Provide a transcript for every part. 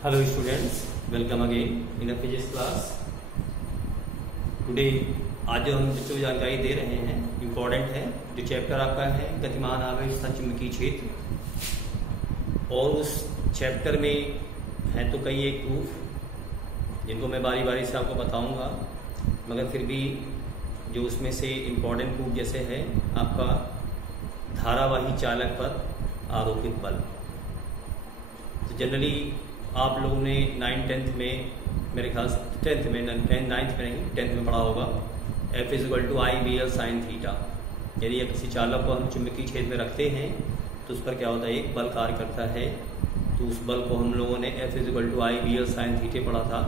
Hello students, welcome again in a physics class. Today आज जो हम जो जानकारी दे रहे हैं इम्पोर्टेंट है। जो चैप्टर आपका है गतिमान आवेश तथा चुंबकीय क्षेत्र, और उस चैप्टर में है तो कई एक प्रूफ जिनको मैं बारी बारी से आपको बताऊंगा, मगर फिर भी जो उसमें से इम्पोर्टेंट प्रूफ जैसे है आपका धारावाही चालक पर आरोपित बल। तो जनरली आप लोगों ने 9th-10th में, मेरे ख्याल से 10th में, 9th में नहीं 10th में पढ़ा होगा, F = I/BL sin थीटा। यदि किसी चालक को हम चुंबकीय क्षेत्र में रखते हैं तो उस पर क्या होता है, एक बल कार्य करता है। तो उस बल को हम लोगों ने F = I/BL sin थीटा पढ़ा था,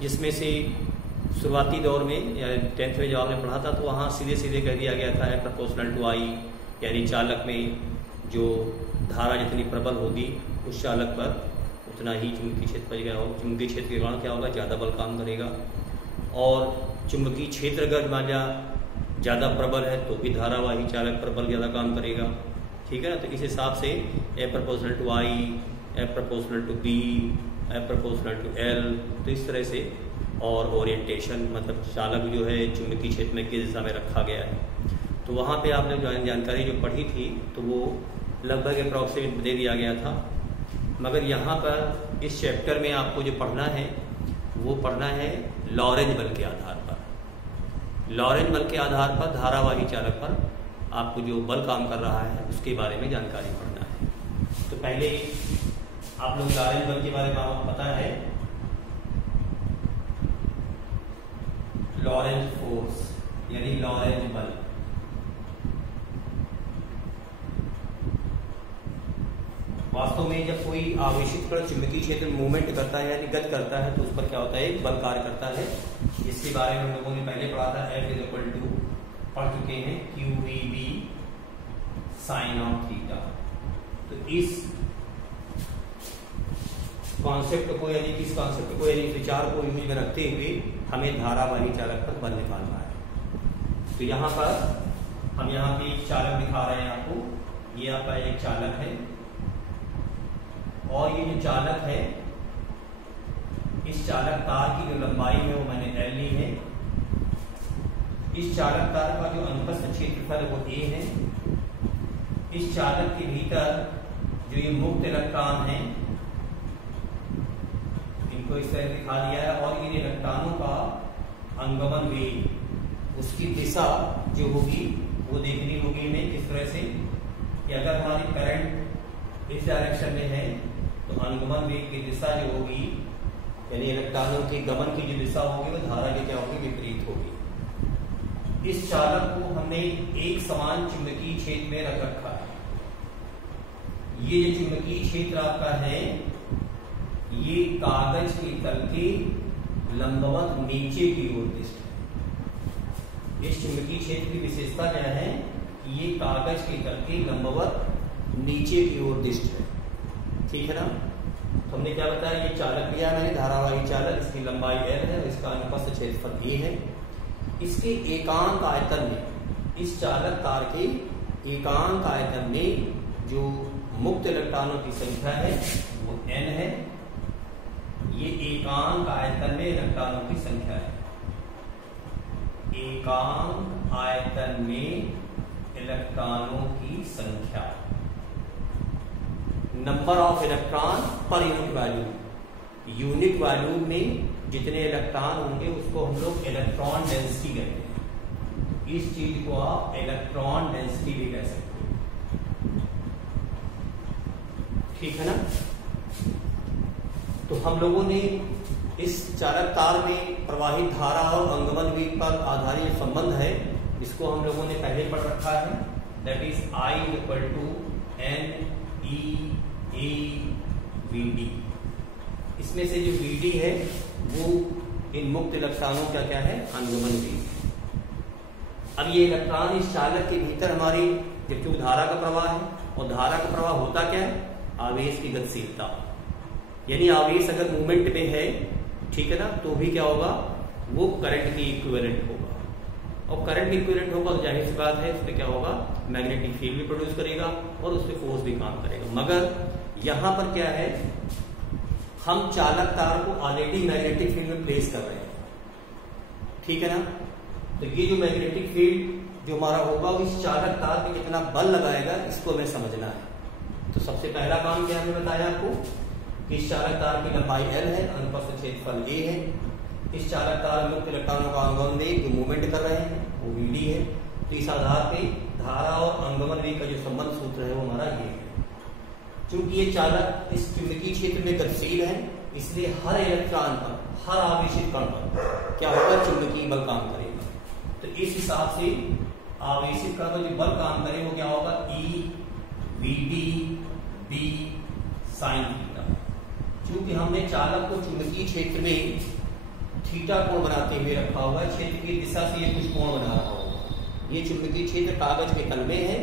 जिसमें से शुरुआती दौर में या 10th में जब आपने पढ़ा था तो वहाँ सीधे सीधे कह दिया गया था F∝I, यानी चालक में जो धारा जितनी प्रबल होगी उस चालक पर उतना ही चुंबकीय क्षेत्र पर क्या होगा, चुंबकीय क्षेत्र के कारण क्या होगा, ज़्यादा बल काम करेगा। और चुंबकीय क्षेत्र अगर मान लिया ज़्यादा प्रबल है तो भी धारावाही चालक पर बल ज़्यादा काम करेगा। ठीक है ना। तो इस हिसाब से F∝I, F∝B, F∝L, तो इस तरह से, और ओरिएंटेशन मतलब चालक जो है चुंबकीय क्षेत्र में किस दिशा में रखा गया है। तो वहाँ पे आपने जो जानकारी जो पढ़ी थी तो वो लगभग अप्रॉक्सीमेट दे दिया गया था। मगर यहाँ पर इस चैप्टर में आपको जो पढ़ना है वो पढ़ना है लॉरेंज बल के आधार पर। लॉरेंज बल के आधार पर धारावाही चालक पर आपको जो बल काम कर रहा है उसके बारे में जानकारी पढ़ना है। तो पहले आप लोग लॉरेंज बल के बारे में आपको पता है, लॉरेंज फोर्स यानी लॉरेंज बल। वास्तव में जब कोई आवेशित कण चुंबकीय क्षेत्र में मूवमेंट करता है यानी गति करता है तो उस पर क्या होता है, एक बल कार्य करता है। इसके बारे में हम लोगों ने पहले पढ़ा था, F पढ़ चुके हैं QVB sin थीटा। तो इस कॉन्सेप्ट को यानी विचार को यूज में रखते हुए हमें धारावाही चालक पर बल निकालना है। तो यहाँ पर हम यहाँ पे एक चालक दिखा रहे हैं आपको। ये आपका एक चालक है और ये जो चालक है, इस चालक तार की जो लंबाई है वो मैंने L ली है। इस चालक तार का जो अनुप्रस्थ क्षेत्रफल वो A है। इस चालक के भीतर जो ये मुक्त इलेक्ट्रॉन है इनको इस तरह दिखा दिया है, और इन इलेक्ट्रॉनों का अनुगमन वेग, उसकी दिशा जो होगी वो देखनी होगी हमें किस तरह से, कि अगर हमारी करंट इस डायरेक्शन में है तो अनुगमन वेग की दिशा जो होगी यानी इलेक्ट्रॉनों के गमन की जो दिशा होगी वो धारा की क्या होगी, विपरीत होगी। इस चालक को हमने एक समान चुंबकीय क्षेत्र में रख रखा है। ये जो चुंबकीय क्षेत्र आपका है ये कागज के तल के लंबवत नीचे की ओर दिष्ट है। इस चुंबकीय क्षेत्र की विशेषता क्या है, ये कागज के तल के लंबवत नीचे की ओर दिष्ट है। ठीक है ना। तो हमने क्या बताया, ये चालक लिया मैंने धारावाही चालक, इसकी लंबाई L है, इसका अनुप्रस्थ क्षेत्रफल A है। इसके एकांक आयतन में, इस चालक तार के एकांक आयतन में जो मुक्त इलेक्ट्रॉनों की संख्या है वो N है। ये एकांक आयतन में इलेक्ट्रॉनों की संख्या है। एकांक आयतन में इलेक्ट्रॉनों की संख्या, number of electron per unit volume. Unit volume में जितने इलेक्ट्रॉन होंगे उसको हम लोग इलेक्ट्रॉन डेंसिटी कहते हैं। इस चीज को आप इलेक्ट्रॉन डेंसिटी भी कह सकते हैं। ठीक है ना। तो हम लोगों ने इस चालक तार में प्रवाहित धारा और अनुगमन वेग पर आधारित संबंध है, इसको हम लोगों ने पहले पढ़ रखा है। That is I = NeAVD। इसमें से जो VD है वो इन मुक्त इलेक्ट्रॉनों का क्या है, अनुगमन वेग। अब ये इलेक्ट्रॉन इस चालक के भीतर हमारी जबकि धारा का प्रवाह है, और धारा का प्रवाह होता क्या है, आवेश की गतिशीलता। यानी आवेश अगर मूवमेंट में है, ठीक है ना, तो भी क्या होगा, वो करंट की इक्विवेलेंट होगा। और करंट इक्विवेलेंट होगा तो जाहिर सी बात है उसमें क्या होगा, मैग्नेटिक फील्ड भी प्रोड्यूस करेगा और उससे फोर्स भी काम करेगा। मगर यहाँ पर क्या है, हम चालक तार को ऑलरेडी मैग्नेटिक फील्ड में प्लेस कर रहे हैं, ठीक है ना। तो ये जो मैग्नेटिक फील्ड जो हमारा होगा वो इस चालक तार पे कितना बल लगाएगा इसको हमें समझना है। तो सबसे पहला काम क्या हमने बताया आपको कि इस चालक तार की लंबाई L है, अनुप्रस्थ क्षेत्रफल A है। इस चालक तार में मुक्त इलेक्ट्रॉनों का आंगमन वेग जो मूवमेंट कर रहे हैं वो VD है। तो इस आधार पे धारा और आंगमन वेग का जो संबंध सूत्र है वो हमारा ये है। चूंकि ये चालक इस चुंबकीय क्षेत्र में गतिशील है, इसलिए हर इलेक्ट्रॉन पर, हर आवेशित कण पर क्या होगा, चुंबकीय बल काम करेगा। तो इस हिसाब से आवेशित कण पर जो बल काम करे वो क्या होगा, E VD B sin theta. चूंकि हमने चालक को चुंबकीय क्षेत्र में थीटा कोण बनाते हुए रखा हुआ है, क्षेत्र की दिशा से ये कुछ कोण बना रहा होगा। ये चुंबकीय क्षेत्र कागज के तल में है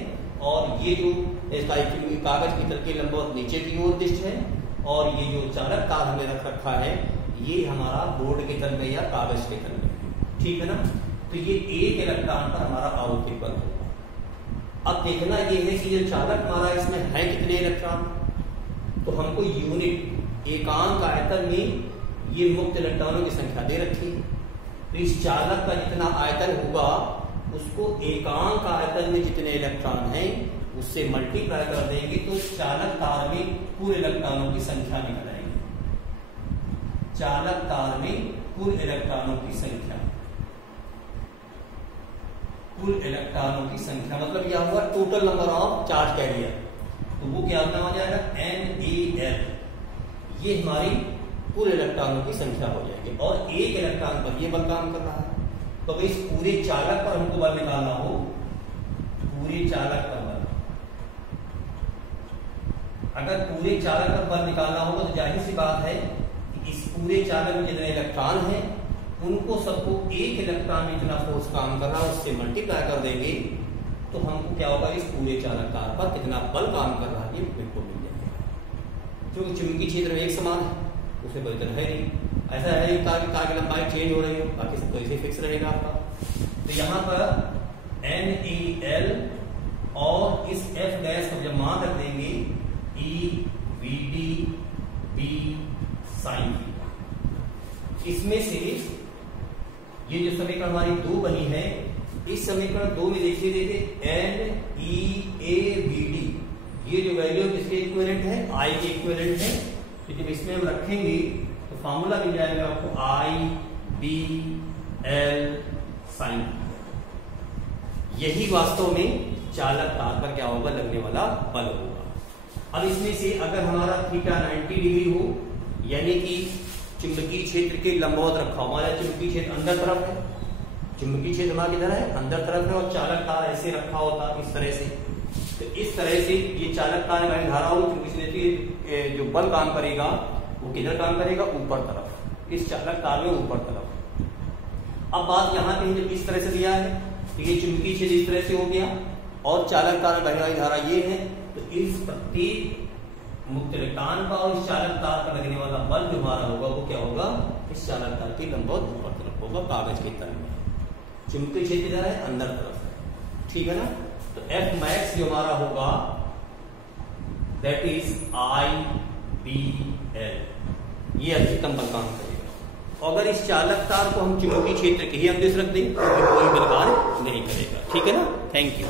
और ये जो कागज की तल के लंबवत नीचे की ओर दिष्ट है, और ये जो चालक तार हमने रख रखा है ये हमारा बोर्ड के तल में या कागज के तल में, ठीक है ना। तो ये एक इलेक्ट्रॉन पर हमारा आरोपित बल होगा। अब देखना ये है कि जो चालक हमारा इसमें है कितने इलेक्ट्रॉन, तो हमको यूनिट एकांक आयतन में ये मुक्त इलेक्ट्रॉनों की संख्या दे रखी है। तो इस चालक का जितना आयतन होगा उसको एकांक आयतन में जितने इलेक्ट्रॉन हैं उससे मल्टीप्लाई कर देंगे तो चालक तार में कुल इलेक्ट्रॉनों की संख्या निकल आएगी। चालक तार में कुल इलेक्ट्रॉनों की संख्या, कुल इलेक्ट्रॉनों की संख्या मतलब क्या हुआ, total number of charge carrier. तो वो क्या हो जाएगा, NaL। ये हमारी कुल इलेक्ट्रॉनों की संख्या हो जाएगी और एक इलेक्ट्रॉन पर ये बल काम कर रहा है। तो इस पूरे चालक पर हमको बल निकालना हो, पूरे चालक पर बल, अगर पूरे चालक पर बल निकालना होगा तो जाहिर सी बात है कि इस पूरे चालक में जितने इलेक्ट्रॉन हैं उनको सबको एक इलेक्ट्रॉन में जितना फोर्स काम कर रहा है उससे मल्टीप्लाई कर देंगे तो हमको क्या होगा, इस पूरे चालक तार पर कितना बल काम कर रहा है ये बिल्कुल मिल जाएगा। क्योंकि चुंबकीय क्षेत्र में एक समान है, उसे कोई तरह है नहीं। ऐसा है कि तार की लंबाई चेंज हो रही हो, बाकी सब तो इसे फिक्स रहेगा आपका। तो यहाँ पर NaL और इस F गैस को जब मान रख देंगे E VD B sin theta, इसमें से ये जो समीकरण हमारी 2 बनी है, इस समीकरण 2 में देखिए NeAVD ये जो वैल्यू किसके इक्विवेलेंट है, I के इक्विवेलेंट है। तो जब इसमें हम रखेंगे तो फॉर्मूला मिल जाएगा आपको IBL sin। यही वास्तव में चालक तार पर क्या होगा, लगने वाला बल होगा। अब इसमें से अगर हमारा थीटा 90 डिग्री हो, यानी कि चुंबकीय क्षेत्र के लंबवत रखा हो, हमारा चुंबकीय क्षेत्र अंदर तरफ है, चुंबकीय क्षेत्र हमारा किधर है, अंदर तरफ है, और चालक तार ऐसे रखा होता इस तरह से। तो इस तरह से ये चालक तार में धारा हो, चुंबकीय जो बल काम करेगा वो किधर काम करेगा, ऊपर तरफ, इस चालक तार में ऊपर तरफ। अब बात यहाँ पे जब इस तरह से दिया है तो ये चुंबकीय क्षेत्र इस तरह से हो गया और चालक तार में बहने वाली धारा ये है, तो इस प्रत्येक मुक्त इलेक्ट्रॉन का और इस चालक तार पर लगने वाला बल जो हमारा होगा वो क्या होगा, इस चालक तार की लंबवत ऊपर तरफ होगा, कागज की तरफ में। चुंबकीय क्षेत्र इधर है, अंदर तरफ है, ठीक है ना। तो F max जो हमारा होगा दैट इज IBL, ये अधिकतम बल काम करेगा। अगर इस चालक तार को हम चुंबकीय क्षेत्र के ही अंदर रख दें तो कोई बल कार्य नहीं करेगा, ठीक है ना। Thank you.